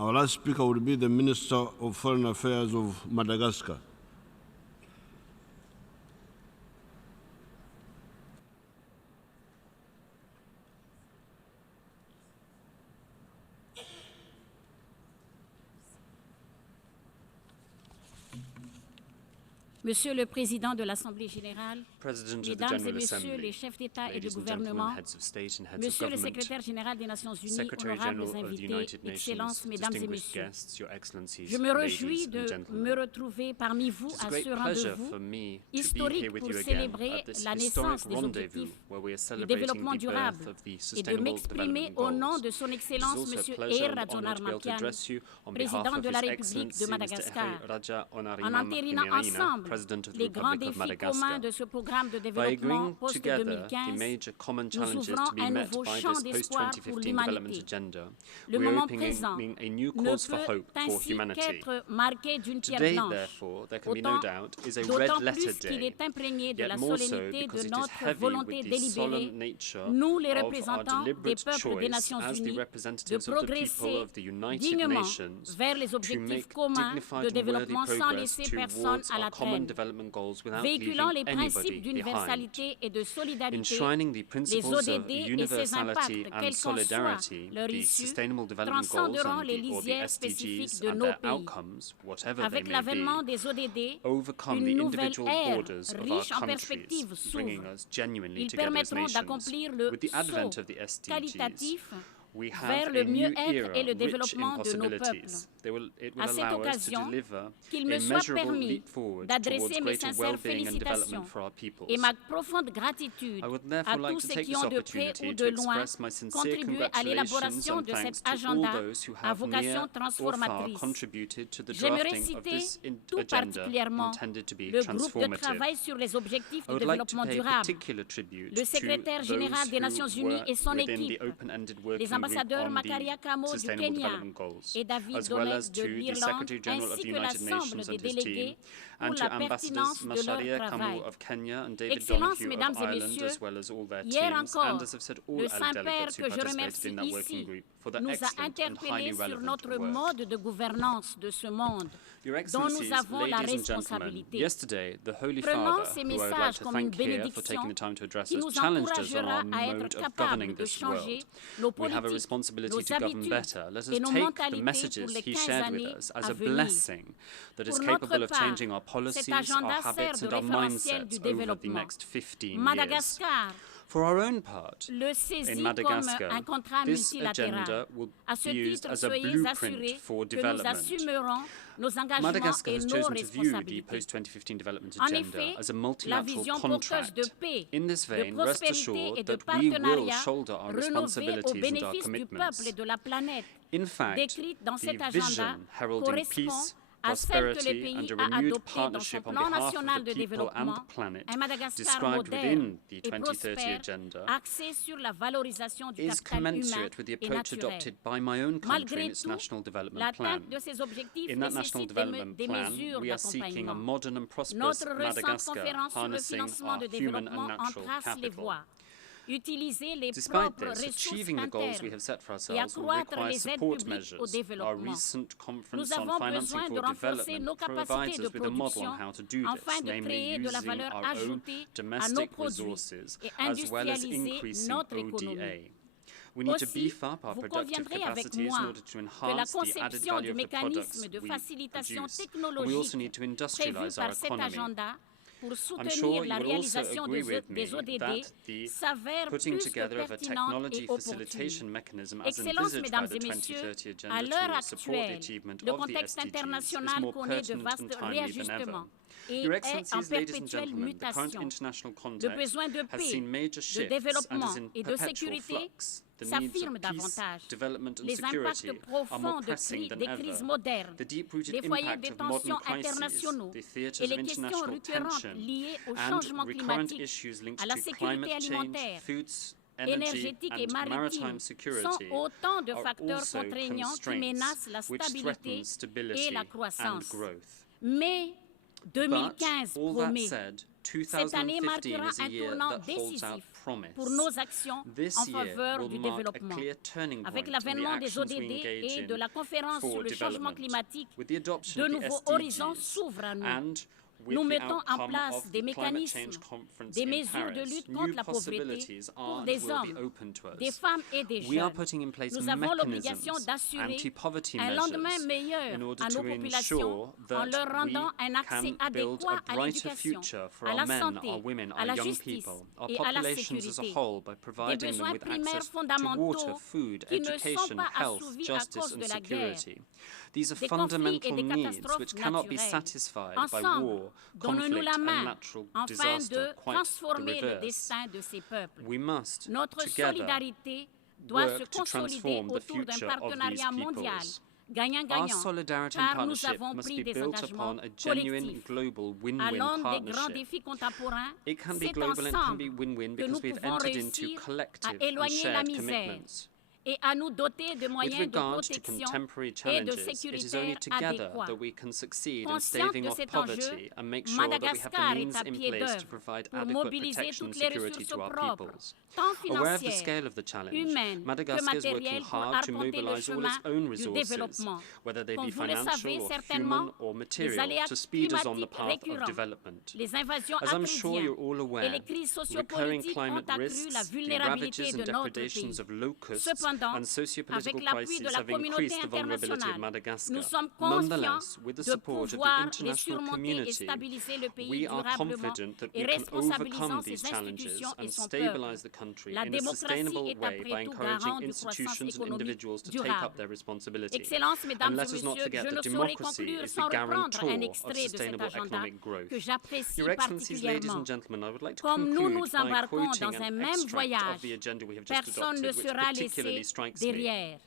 Our last speaker will be the Minister of Foreign Affairs of Madagascar. Monsieur le Président de l'Assemblée générale, Mesdames et Messieurs les chefs d'État et de gouvernement, Monsieur le Secrétaire général des Nations-Unies, honorables invités, Excellences, Mesdames et Messieurs, je me réjouis de me retrouver parmi vous à ce rendez-vous historique pour célébrer la naissance des objectifs du développement durable et de m'exprimer au nom de Son Excellence Monsieur Eir Rajaonarimampianina, Président de la République de Madagascar, en entérinant ensemble les grands défis communs de ce programme de développement post-2015, nous ouvrons un nouveau champ d'espoir pour l'humanité. Le moment présent ne peut ainsi qu'être marqué d'une pierre blanche, d'autant plus qu'il est imprégné de la solennité de notre volonté délibérée, nous les représentants des peuples des Nations-Unies, de progresser dignement vers les objectifs communs de développement sans laisser personne à la traîne, véhiculant les principes d'universalité et de solidarité, les ODD et ses impacts, quelle qu'en soit leur issue, transcenderont les lisières spécifiques de nos pays. Avec l'avènement des ODD, une nouvelle ère riche en perspectives s'ouvre. Ils permettront d'accomplir le saut qualitatif vers le mieux-être et le développement de nos peuples. À cette occasion, qu'il me soit permis d'adresser mes sincères félicitations et ma profonde gratitude à tous ceux qui ont de près ou de loin contribué à l'élaboration de cet agenda à vocation transformatrice. J'aimerais citer tout particulièrement le groupe de travail sur les objectifs de développement durable, le secrétaire général des Nations Unies et son équipe, les ambassadeurs Makaria Kamo du Kenya et David Domet de l'Irlande, ainsi que l'ensemble des délégués pour la pertinence de leur travail. Excellences, Mesdames et Messieurs, hier encore, le Saint-Père que je remercie ici nous a interpellés sur notre mode de gouvernance de ce monde, dont nous avons la responsabilité. Prenons ces messages comme une bénédiction qui nous encouragera à être capables de changer nos politiques, nos habitudes et nos mentalités pour les 15 années à venir. Pour notre part, cet agenda sert de référentiel du développement. Madagascar le saisit comme un contrat multilatéral. À ce titre, soyez assurés que nous assumerons nos engagements et nos responsabilités. En effet, la vision porteuse de paix, de prospérité et de partenariat renouvelée au bénéfice du peuple et de la planète, décrite dans cet agenda, correspond à celle que le pays a adoptée dans son plan national de développement, un Madagascar moderne et prospère, axé sur la valorisation du capital humain et naturel. Malgré tout, l'atteinte de ces objectifs nécessite des mesures d'accompagnement. Notre récente conférence sur le financement de développement en trace les voies. Utiliser les propres ressources internes et accroître les aides publiques au développement. Nous avons besoin de renforcer nos capacités de production afin de créer de la valeur ajoutée à nos produits et industrialiser notre économie. Aussi, vous conviendrez avec moi que la conception du mécanisme de facilitation technologique prévu par cet agenda pour soutenir la réalisation des ODD s'avère plus que pertinente et opportune. Excellences, Mesdames et Messieurs, à l'heure actuelle, le contexte international connaît de vastes réajustements et est en perpétuelle mutation. Le besoin de paix, de développement et de sécurité s'affirme davantage. Les impacts profonds des crises modernes, des foyers de tensions internationaux et les questions récurrentes liées au changement climatique, à la sécurité alimentaire, énergétique et maritime sont autant de facteurs contraignants qui menacent la stabilité et la croissance. Mais 2015 promet Cette année marquera un tournant décisif pour nos actions en faveur du développement. Avec l'avènement des ODD et de la conférence sur le changement climatique, de nouveaux horizons s'ouvrent à nous. Nous mettons en place des mécanismes, des mesures de lutte contre la pauvreté pour des hommes, des femmes et des jeunes. Nous avons l'obligation d'assurer un lendemain meilleur à nos populations en leur rendant un accès adéquat à l'éducation, à la santé, à la justice et à la sécurité. Des besoins primaires fondamentaux qui ne sont pas assouvis à cause de la guerre. These are Des conflits fundamental et des needs catastrophes which cannot be naturelles. satisfied by Ensemble, war, donnons-nous conflict la and main natural afin disaster, de quite the transformer le reverse. destin de ces peuples. We must, Notre together, solidarité doit se work to consolider transform the autour d'un future of these partenariat mondial, peoples. Our gagnant-gagnant, solidarity and car nous partnership avons must pris be des built engagements upon a genuine collectifs. global À win-win l'aune des grands partnership. défis contemporains, It can be c'est global and it can ensemble be win-win que nous because we've pouvons entered into réussir à collective and éloigner la shared misère commitments. et à nous doter de With moyens de regard to protection contemporary et de challenges, it is sécurité only together adéquats. that we can succeed in Consciente staving de off cet enjeu, poverty and make sure that we have Madagascar the est means à in pied place to d'œuvre provide pour adequate mobiliser protection and toutes les security ressources to our propres, peoples. tant Aware of the financières, scale of the challenge, humaines que Madagascar is working matérielles pour hard to arpenter le mobilize all chemin its own du resources, développement. whether they Comme be vous le financial savez or certainement, human or les material, aléas to speed us on the climatiques path of récurrents, development. les invasions As I'm sure atridiennes you're all et aware, les crises recurring sociopolitiques ont climate accru risks, la the vulnérabilité ravages de and notre depredations pays. of locusts Cependant, and socio-political avec l'appui crises de la have communauté increased the vulnerability of internationale, Madagascar. nous sommes conscients Nonetheless, with the de support of the pouvoir les international surmonter et community, stabiliser le pays we are durablement confident that et we can responsabilisant overcome ses these challenges institutions et and son stabilize peuple. the country La in a démocratie sustainable est way by après tout encouraging garant d'une croissance institutions and économique individuals to take up durable. their responsibility. Excellences, Mesdames And et let us not Messieurs, forget je that ne saurais democracy conclure is the sans reprendre un guarantor of extrait de cet sustainable agenda economic growth. que j'apprécie Your Excellencies, ladies particulièrement. and gentlemen, I would like to Comme nous conclude nous by embarquons quoting dans un an même extract voyage, of the agenda we have just personne ne adopted, which sera particularly laissé strikes me. derrière.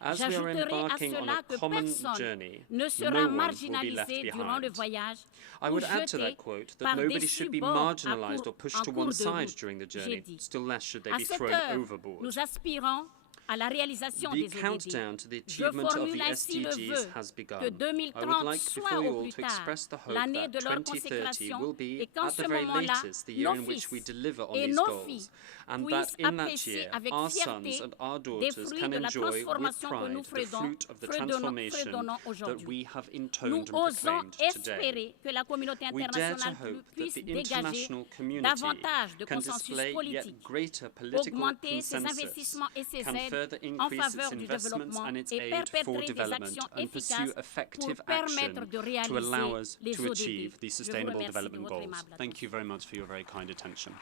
As we are J'ajouterai à embarking on cela a que common personne journey, ne no sera one will be marginalisé left durant le behind. voyage I ou would add to jeté that quote that par des nobody should be supports marginalized or pushed to en one cours de side route, during the j'ai journey, dit. still less should they À be cette thrown heure, overboard. nous aspirons à la réalisation The des ODD. countdown to the Je achievement of formule the ainsi le SDGs vœu has begun. que I would 2030 like soit before you au all plus to tard express the hope l'année that de leur 2030 consécration will be, et qu'en at ce the very moment-là, latest, the year nos in which we fils deliver on et these nos goals, filles and that puissent in that apprécier year, avec our fierté sons and our des daughters fruits can de la enjoy with transformation que nous pride the fruit of the transformation fredonnons that aujourd'hui. we have Nous intoned and osons proclaimed today. espérer que la communauté We dare to internationale hope that puisse the dégager international community davantage de can consensus display politique, yet greater political augmenter ses consensus, investissements et ses can aides further en increase its faveur du investments développement and its et aid for perpétrer des development actions and pursue efficaces pour effective permettre action de to réaliser allow us les to ODD. achieve these Je vous sustainable remercie de development votre goals. aimable Thank you attention. very much for your very kind attention.